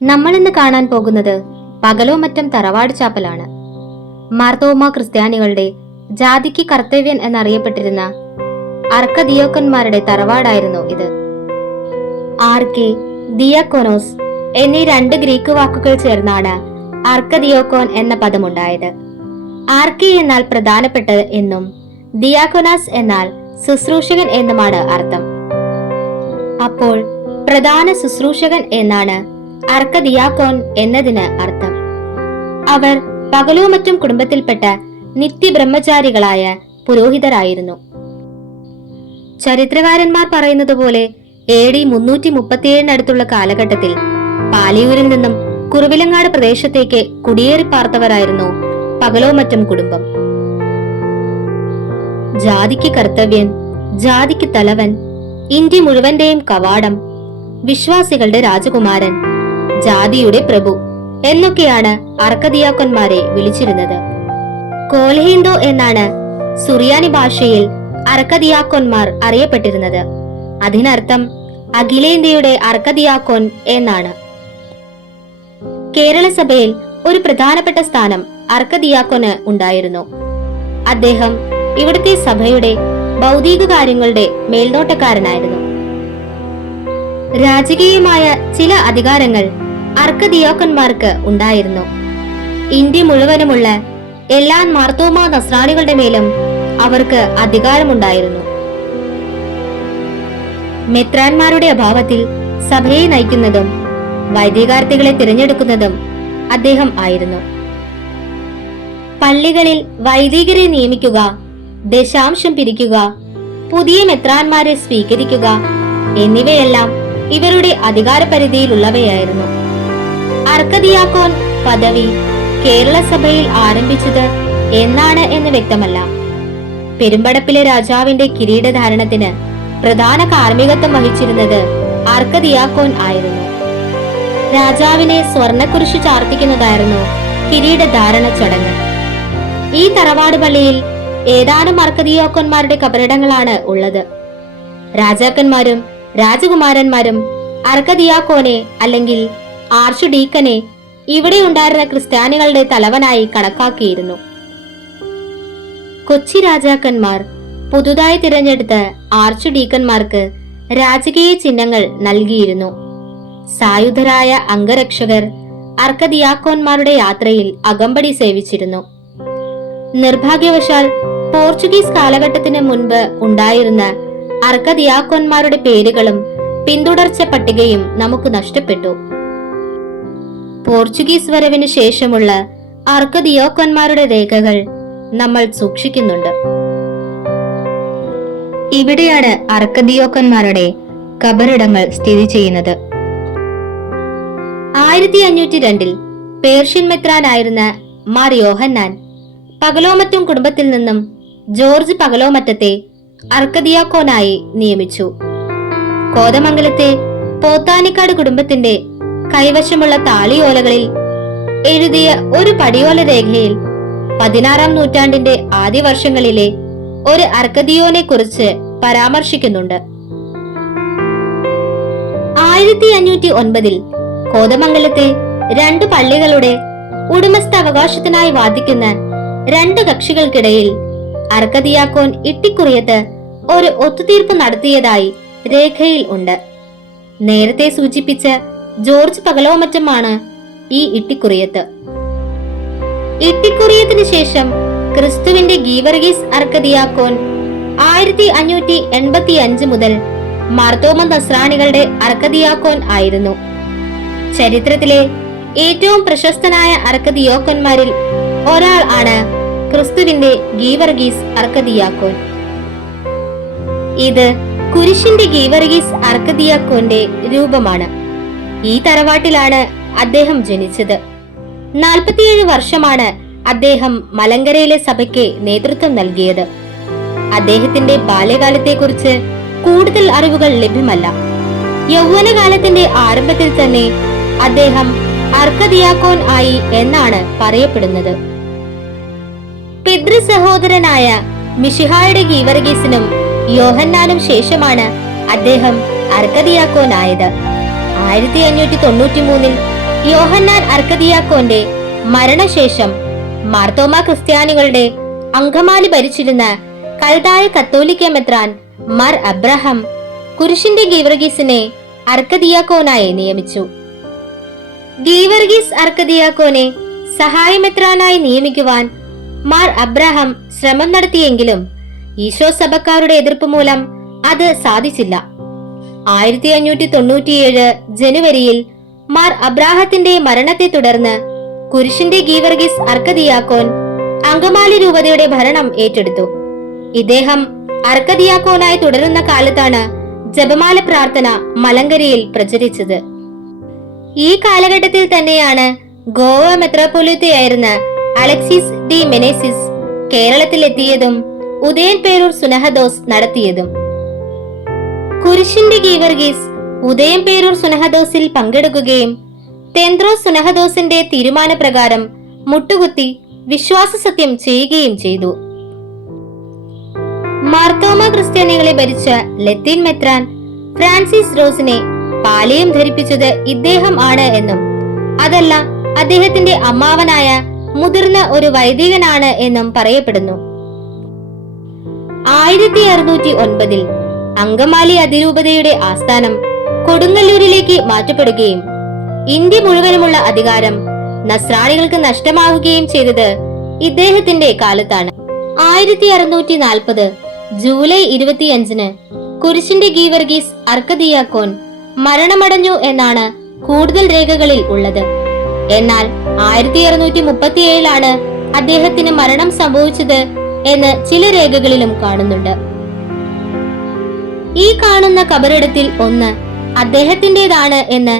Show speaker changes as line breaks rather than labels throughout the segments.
നമ്മൾ ഇന്ന് കാണാൻ പോകുന്നത് പകലോ മറ്റും തറവാട് ചാപ്പലാണ്. മാർത്തോമ ക്രിസ്ത്യാനികളുടെ ജാതിക്ക് കർത്തവ്യൻ എന്നറിയപ്പെട്ടിരുന്ന അർക്കദിയോക്കന്മാരുടെ തറവാടായിരുന്നു ഇത്. ആർക്കെ ദിയാക്കോനോസ് എന്നീ രണ്ട് ഗ്രീക്ക് വാക്കുകൾ ചേർന്നാണ് അർക്കദിയോക്കോൻ എന്ന പദമുണ്ടായത്. ആർക്കെ എന്നാൽ പ്രധാനപ്പെട്ടത് എന്നും ദിയാക്കോനാസ് എന്നാൽ ശുശ്രൂഷകൻ എന്നുമാണ് അർത്ഥം. അപ്പോൾ പ്രധാന ശുശ്രൂഷകൻ എന്നാണ് അർക്കദിയാക്കോൻ എന്നതിന് അർത്ഥം. അവർ പകലോ മറ്റും കുടുംബത്തിൽപ്പെട്ട നിത്യബ്രഹ്മചാരികളായ പുരോഹിതരായിരുന്നു. ചരിത്രകാരന്മാർ പറയുന്നത് പോലെ എ ഡി മുന്നൂറ്റി മുപ്പത്തിയേഴിനടുത്തുള്ള കാലഘട്ടത്തിൽ പാലിയൂരിൽ നിന്നും കുറുവിലങ്ങാട് പ്രദേശത്തേക്ക് കുടിയേറി പാർത്തവരായിരുന്നു പകലോമറ്റം കുടുംബം. ജാതിക്ക് കർത്തവ്യൻ ജാതിക്ക് തലവൻ ഇന്ത്യ മുഴുവന്റെയും കവാടം വിശ്വാസികളുടെ രാജകുമാരൻ ജാതിയുടെ പ്രഭു എന്നൊക്കെയാണ് അർക്കദിയാക്കന്മാരെ വിളിച്ചിരുന്നത്. കോൽഹിന്ദു എന്നാണ് സുറിയാനി ഭാഷയിൽ അർക്കദിയാക്കോന്മാർ അറിയപ്പെട്ടിരുന്നത്. അതിനർത്ഥം അഖിലേന്ത്യയുടെ അർക്കദിയാക്കോൻ എന്നാണ്. കേരള സഭയിൽ ഒരു പ്രധാനപ്പെട്ട സ്ഥാനം അർക്കദിയാക്കോന് ഉണ്ടായിരുന്നു. അദ്ദേഹം ഇവിടുത്തെ സഭയുടെ ഭൗതിക കാര്യങ്ങളുടെ മേൽനോട്ടക്കാരനായിരുന്നു. രാജകീയമായ ചില അധികാരങ്ങൾ അർക്കദിയാക്കന്മാർക്ക് ഉണ്ടായിരുന്നു. ഇന്ത്യ മുഴുവനുമുള്ള എല്ലാ മാർത്തോമാ നസ്രാണികളുടെ മേലും അവർക്ക് അധികാരമുണ്ടായിരുന്നു. മെത്രാന്മാരുടെ അഭാവത്തിൽ സഭയെ നയിക്കുന്നതും വൈദികാർത്ഥികളെ തിരഞ്ഞെടുക്കുന്നതും അദ്ദേഹം ആയിരുന്നു. പള്ളികളിൽ വൈദികരെ നിയമിക്കുക ദശാംശം പിരിക്കുക പുതിയ മെത്രാന്മാരെ സ്വീകരിക്കുക എന്നിവയെല്ലാം ഇവരുടെ അധികാരപരിധിയിലുള്ളവയായിരുന്നു. അർക്കദിയാക്കോൻ പദവി കേരള സഭയിൽ ആരംഭിച്ചത് എന്നാണ് എന്ന് വ്യക്തമല്ല. പെരുമ്പടപ്പിലെ രാജാവിന്റെ കിരീടധാരണത്തിന് പ്രധാന കാർമ്മികത്വം വഹിച്ചിരുന്നത് അർക്കദിയാക്കോൻ ആയിരുന്നു. രാജാവിനെ സ്വർണക്കുരിശ് ചാർത്തിക്കുന്നതായിരുന്നു കിരീടധാരണ ചടങ്ങ്. ഈ തറവാട് പള്ളിയിൽ ഏതാനും അർക്കദിയാക്കോന്മാരുടെ കബറിടങ്ങളാണ് ഉള്ളത്. രാജാക്കന്മാരും രാജകുമാരന്മാരും അർക്കദിയാക്കോനെ അല്ലെങ്കിൽ ആർച്ച് ഡീക്കനെ ഇവിടെ ഉണ്ടായിരുന്ന ക്രിസ്ത്യാനികളുടെ തലവനായി കണക്കാക്കിയിരുന്നു. കൊച്ചി രാജാക്കന്മാർ പുതുതായി തിരഞ്ഞെടുത്ത ആർച്ച് ഡീക്കന്മാർക്ക് രാജകീയ ചിഹ്നങ്ങൾ നൽകിയിരുന്നു. സായുധരായ അംഗരക്ഷകർ അർക്കദിയാക്കോന്മാരുടെ യാത്രയിൽ അകമ്പടി സേവിച്ചിരുന്നു. നിർഭാഗ്യവശാൽ പോർച്ചുഗീസ് കാലഘട്ടത്തിന് മുൻപ് ഉണ്ടായിരുന്ന അർക്കദിയാക്കോന്മാരുടെ പേരുകളും പിന്തുടർച്ച പട്ടികയും നമുക്ക് നഷ്ടപ്പെട്ടു. പോർച്ചുഗീസ് വരവിന് ശേഷമുള്ള അർക്കദിയോക്കന്മാരുടെ രേഖകൾ നമ്മൾ സൂക്ഷിക്കുന്നുണ്ട്. ഇവിടെയാണ് അർക്കദിയോക്കന്മാരുടെ കബറിടങ്ങൾ സ്ഥിതി ചെയ്യുന്നത്. ആയിരത്തി അഞ്ഞൂറ്റി രണ്ടിൽ പേർഷ്യൻ മെത്രാനായിരുന്ന മാർ യോഹന്നാൻ പകലോമറ്റം കുടുംബത്തിൽ നിന്നും ജോർജ് പകലോമറ്റത്തെ അർക്കദിയാക്കോനായി നിയമിച്ചു. കോതമംഗലത്തെ പോത്താനിക്കാട് കുടുംബത്തിന്റെ കൈവശമുള്ള താളിയോലകളിൽ എഴുതിയ ഒരു പടിയോല രേഖയിൽ പതിനാറാം നൂറ്റാണ്ടിന്റെ ആദ്യ വർഷങ്ങളിലെ ഒരു അർക്കദിയോനെ കുറിച്ച് പരാമർശിക്കുന്നുണ്ട്. ആയിരത്തി അഞ്ഞൂറ്റി ഒൻപതിൽ കോതമംഗലത്തെ രണ്ട് പള്ളികളുടെ ഉടമസ്ഥാവകാശത്തിനായി വാദിക്കുന്ന രണ്ട് കക്ഷികൾക്കിടയിൽ അർക്കദിയാക്കോൻ ഇട്ടിക്കുറിയത്ത് ഒരു ഒത്തുതീർപ്പ് നടത്തിയതായി രേഖയിൽ ഉണ്ട്. നേരത്തെ സൂചിപ്പിച്ച ജോർജ് പകലോമറ്റമാണ് ഈ ഇട്ടിക്കുറിയത്ത്. ഇട്ടിക്കുറിയത്തിന് ശേഷം ക്രിസ്തുവിന്റെ ഗീവർഗീസ് അർക്കദിയാക്കോൻ ആയിരത്തി അഞ്ഞൂറ്റി എൺപത്തി അഞ്ച് മുതൽ മാർത്തോമ നസ്രാണികളുടെ അർക്കദിയാക്കോൻ ആയിരുന്നു. ചരിത്രത്തിലെ ഏറ്റവും പ്രശസ്തനായ അർക്കദിയോക്കന്മാരിൽ ഒരാൾ ആണ് ക്രിസ്തുവിന്റെ ഗീവർഗീസ് അർക്കദിയാക്കോൻ ഇത് കുരിശിന്റെ ഗീവർഗീസ് അർക്കദിയാക്കോന്റെ രൂപമാണ്. ഈ തറവാട്ടിലാണ് അദ്ദേഹം ജനിച്ചത്. നാൽപ്പത്തിയേഴ് വർഷമാണ് അദ്ദേഹം മലങ്കരയിലെ സഭയ്ക്ക് നേതൃത്വം നൽകിയത്. അദ്ദേഹത്തിന്റെ ബാല്യകാലത്തെക്കുറിച്ച് കൂടുതൽ അറിവുകൾ ലഭ്യമല്ല. യൗവനകാലത്തിന്റെ ആരംഭത്തിൽ തന്നെ അദ്ദേഹം അർക്കദിയാക്കോൻ ആയി എന്നാണ് പറയപ്പെടുന്നത്. പിതൃ സഹോദരനായ മിഷിഹായുടെ ഗീവർഗീസിനും യോഹന്നാനും ശേഷമാണ് അദ്ദേഹം അർക്കദിയാക്കോനായത്. ആയിരത്തി അഞ്ഞൂറ്റി തൊണ്ണൂറ്റി മൂന്നിൽ യോഹന്നാൻ അർക്കദിയാക്കോന്റെ മരണശേഷം മാർത്തോമ ക്രിസ്ത്യാനികളുടെ അങ്കമാലി ഭരിച്ചിരുന്ന കൽതായ കത്തോലിക്ക മെത്രാൻ മാർ അബ്രഹാം കുരിശിന്റെ ഗീവർഗീസിനെ അർക്കദിയാക്കോനായി നിയമിച്ചു. ഗീവർഗീസ് അർക്കദിയാക്കോനെ സഹായമെത്രാനായി നിയമിക്കുവാൻ മാർ അബ്രഹാം ശ്രമം നടത്തിയെങ്കിലും ഈശോ സഭക്കാരുടെ എതിർപ്പ് മൂലം അത് സാധിച്ചില്ല. ആയിരത്തി അഞ്ഞൂറ്റി തൊണ്ണൂറ്റിയേഴ് ജനുവരിയിൽ മാർ അബ്രാഹത്തിന്റെ മരണത്തെ തുടർന്ന് കുരിശിന്റെ ഗീവർഗീസ് അർക്കദിയാക്കോൻ അങ്കമാലി രൂപതയുടെ ഭരണം ഏറ്റെടുത്തു. ഇദ്ദേഹം അർക്കദിയാക്കോനായി തുടരുന്ന കാലത്താണ് ജപമാല പ്രാർത്ഥന മലങ്കരയിൽ പ്രചരിച്ചത്. ഈ കാലഘട്ടത്തിൽ തന്നെയാണ് ഗോവ മെത്രാപ്പൊലിത്തയായിരുന്ന അലക്സിസ് ഡി മെനേസിസ് കേരളത്തിലെത്തിയതും ഉദയൻ പേരൂർ സുനഹദോസ് നടത്തിയതും. കുരിശിന്റെ ഗീവർഗീസ് ഉദയം പേരൂർ സുനഹദോസിൽ പങ്കെടുക്കുകയും തെന്ത്രോസ് സുനഹദോസിന്റെ തീരുമാനപ്രകാരം മുട്ടുകുത്തി വിശ്വാസ സത്യം ചെയ്യുകയും ചെയ്തു. മാർത്തോമ ക്രിസ്ത്യാനികളെ ഭരിച്ച ലത്തീൻ മെത്രാൻ ഫ്രാൻസിസ് റോസിനെ പാലയം ധരിപ്പിച്ചത് ഇദ്ദേഹം ആണ് എന്നും അതല്ല അദ്ദേഹത്തിന്റെ അമ്മാവനായ മുതിർന്ന ഒരു വൈദികനാണ് എന്നും പറയപ്പെടുന്നു. ആയിരത്തി അറുന്നൂറ്റി ഒൻപതിൽ അങ്കമാലി അതിരൂപതയുടെ ആസ്ഥാനം കൊടുങ്ങല്ലൂരിലേക്ക് മാറ്റപ്പെടുകയും ഇന്ത്യ മുഴുവനുമുള്ള അധികാരം നസ്രാണികൾക്ക് നഷ്ടമാവുകയും ചെയ്തത് ഇദ്ദേഹത്തിന്റെ കാലത്താണ്. ആയിരത്തി അറുന്നൂറ്റി നാൽപ്പത് ജൂലൈ ഇരുപത്തിയഞ്ചിന് കുരിശിന്റെ ഗീവർഗീസ് അർക്കദിയാക്കോൻ മരണമടഞ്ഞു എന്നാണ് കൂടുതൽ രേഖകളിൽ ഉള്ളത്. എന്നാൽ ആയിരത്തി അറുന്നൂറ്റി മുപ്പത്തിയേഴിലാണ് അദ്ദേഹത്തിന് മരണം സംഭവിച്ചത് എന്ന് ചില രേഖകളിലും കാണുന്നുണ്ട്. ഈ കാണുന്ന കബറിടത്തിൽ ഒന്ന് അദ്ദേഹത്തിന്റേതാണ് എന്ന്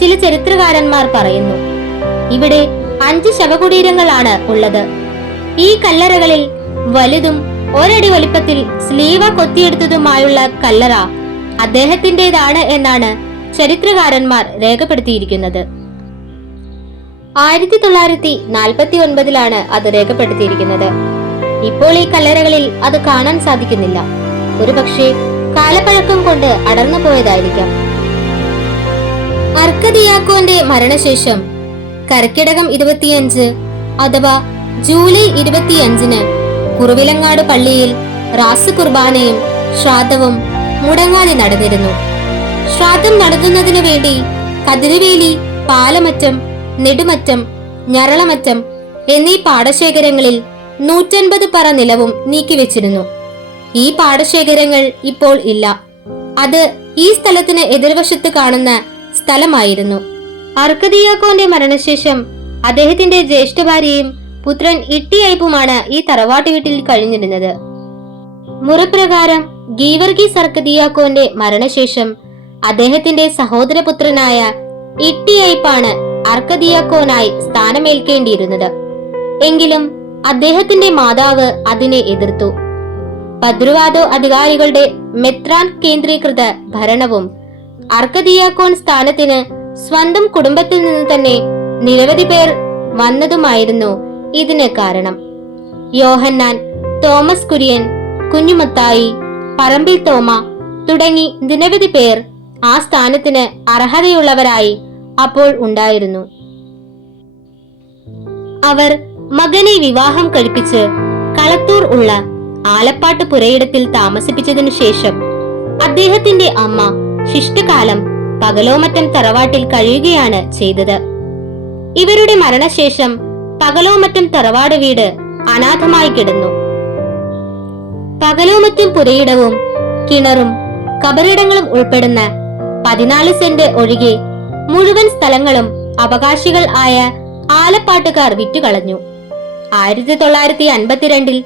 ചില ചരിത്രകാരന്മാർ പറയുന്നു. ഇവിടെ അഞ്ച് ശവകുടീരങ്ങളാണ് ഉള്ളത്. ഈ കല്ലറകളിൽ വലുതും ഒരടി വലിപ്പത്തിൽ സ്ലീവ കൊത്തിയെടുത്തതുമായുള്ള കല്ലറ അദ്ദേഹത്തിന്റേതാണ് എന്നാണ് ചരിത്രകാരന്മാർ രേഖപ്പെടുത്തിയിരിക്കുന്നത്. ആയിരത്തി തൊള്ളായിരത്തി നാൽപ്പത്തി ഒൻപതിലാണ് അത് രേഖപ്പെടുത്തിയിരിക്കുന്നത്. ഇപ്പോൾ ഈ കല്ലറകളിൽ അത് കാണാൻ സാധിക്കുന്നില്ല. ഒരുപക്ഷെ കാലപ്പഴക്കം കൊണ്ട് അടർന്നു പോയതായിരിക്കാം. അർക്കദിയാക്കോന്റെ മരണശേഷം കർക്കിടകം ഇരുപത്തിയഞ്ച് അഥവാ ജൂലൈ ഇരുപത്തിയഞ്ചിന് കുറുവിലങ്ങാട് പള്ളിയിൽ റാസ് കുർബാനയും ശ്രാദ്ധവും മുടങ്ങാതെ നടന്നിരുന്നു. ശ്രാദ്ധം നടത്തുന്നതിനു വേണ്ടി കതിരുവേലി പാലമറ്റം നെടുമറ്റം ഞരളമറ്റം എന്നീ പാടശേഖരങ്ങളിൽ നൂറ്റൻപത് പറ നിലവും നീക്കിവെച്ചിരുന്നു. ഈ പാടശേഖരങ്ങൾ ഇപ്പോൾ ഇല്ല. അത് ഈ സ്ഥലത്തിന് എതിർവശത്ത് കാണുന്ന സ്ഥലമായിരുന്നു. അർക്കദിയാക്കോന്റെ മരണശേഷം അദ്ദേഹത്തിന്റെ ജ്യേഷ്ഠ ഭാര്യയും പുത്രൻ ഇട്ടിയൈപ്പുമാണ് ഈ തറവാട്ട് വീട്ടിൽ കഴിഞ്ഞിരുന്നത്. മുറപ്രകാരം ഗീവർഗി സർക്കദിയാക്കോന്റെ മരണശേഷം അദ്ദേഹത്തിന്റെ സഹോദരപുത്രനായ ഇട്ടിയൈപ്പാണ് അർക്കദിയാക്കോനായി സ്ഥാനമേൽക്കേണ്ടിയിരുന്നത്. എങ്കിലും അദ്ദേഹത്തിന്റെ മാതാവ് അതിനെ എതിർത്തു. ഭദ്രവാദോ അധികാരികളുടെ മെത്രാൻ കേന്ദ്രീകൃത ഭരണവും അർക്കദിയാക്കോൺ സ്ഥാനത്തിന് സ്വന്തം കുടുംബത്തിൽ നിന്ന് തന്നെ നിരവധി പേർ വന്നതുമായിരുന്നു ഇതിന് കാരണം. യോഹന്നാൻ തോമസ് കുര്യൻ കുഞ്ഞുമത്തായി പറമ്പിൽ തോമ തുടങ്ങി നിരവധി പേർ ആ സ്ഥാനത്തിന് അർഹതയുള്ളവരായി അപ്പോൾ ഉണ്ടായിരുന്നു. അവർ മകനെ വിവാഹം കഴിപ്പിച്ച് കളത്തൂർ ഉള്ള ആലപ്പാട്ട് പുരയിടത്തിൽ താമസിപ്പിച്ചതിനു ശേഷം അദ്ദേഹത്തിന്റെ അമ്മ ശിഷ്ടകാലം പകലോമറ്റം തറവാട്ടിൽ കഴിയുകയാണ് ചെയ്തത്. ഇവരുടെ മരണശേഷം പകലോമറ്റം തറവാട് വീട് അനാഥമായി കിടന്നു. പകലോമറ്റം പുരയിടവും കിണറും കബറിടങ്ങളും ഉൾപ്പെടുന്ന പതിനാല് സെന്റ് ഒഴികെ മുഴുവൻ സ്ഥലങ്ങളും അവകാശികൾ ആയ ആലപ്പാട്ടുകാർ വിറ്റുകളഞ്ഞു. ആയിരത്തി തൊള്ളായിരത്തി അൻപത്തിരണ്ടിൽ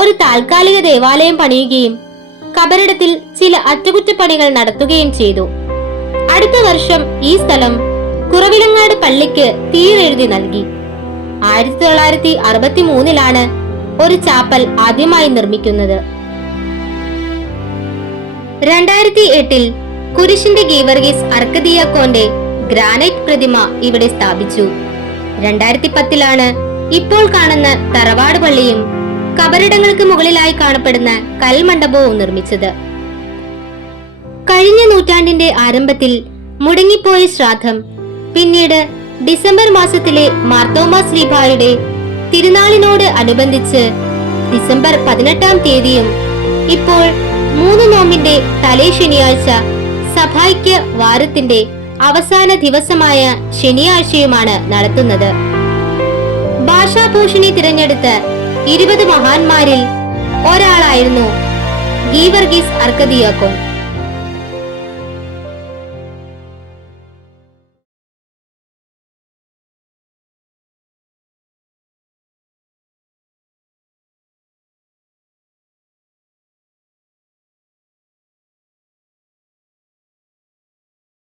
ഒരു താൽക്കാലിക ദേവാലയം പണിയുകയും കബറിടത്തിൽ ചില അറ്റകുറ്റപ്പണികൾ നടത്തുകയും ചെയ്തു. അടുത്ത വർഷം ഈ സ്ഥലം കുറവിലങ്ങാട് പള്ളിക്ക് തീരെഴുതി നൽകി. ആയിരത്തി തൊള്ളായിരത്തി അറുപത്തി മൂന്നിലാണ് ഒരു ചാപ്പൽ ആദ്യമായി നിർമ്മിക്കുന്നത്. രണ്ടായിരത്തി എട്ടിൽ കുരിശിന്റെ ഗീവർഗീസ് അർക്കദിയാക്കോന്റെ ഗ്രാനൈറ്റ് പ്രതിമ ഇവിടെ സ്ഥാപിച്ചു. രണ്ടായിരത്തി പത്തിലാണ് ഇപ്പോൾ കാണുന്ന തറവാട് പള്ളിയും കബറിടങ്ങൾക്ക് മുകളിലായി കാണപ്പെടുന്ന കൽമണ്ഡപവും നിർമ്മിച്ചത്. കഴിഞ്ഞ നൂറ്റാണ്ടിന്റെ ആരംഭത്തിൽ മുടങ്ങിപ്പോയ ശ്രാദ്ധം പിന്നീട് ഡിസംബർ മാസത്തിലെ മാർത്തോമാ ശ്രീഭായുടെ തിരുനാളിനോട് അനുബന്ധിച്ച് ഡിസംബർ പതിനെട്ടാം തീയതിയും ഇപ്പോൾ മൂന്ന് നോമ്പിന്റെ തലേ ശനിയാഴ്ച സഭായ്ക്ക് വാരത്തിന്റെ അവസാന ദിവസമായ ശനിയാഴ്ചയുമാണ് നടത്തുന്നത്. ഭാഷാഭൂഷണി തിരഞ്ഞെടുത്ത ഇരുപത് മഹാന്മാരിൽ ഒരാളായിരുന്നു ഗീവർഗീസ് അർക്കദിയാക്കോൻ